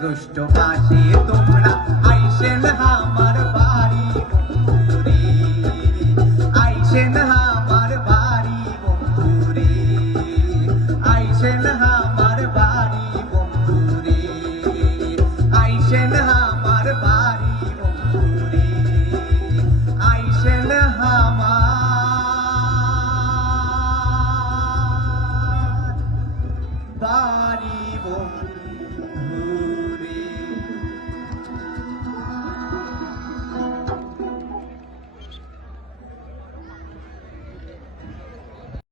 দুষ্ট পাশে তোমরা আইসেন আমার বাড়ি, বন্ধুরে। আইসেন আমার বাড়ি, বন্ধুরে। আইসেন আমার বাড়ি, বন্ধুরে। আইসেন আমার বাড়ি, বন্ধুরে। আইসেন আমার body boom.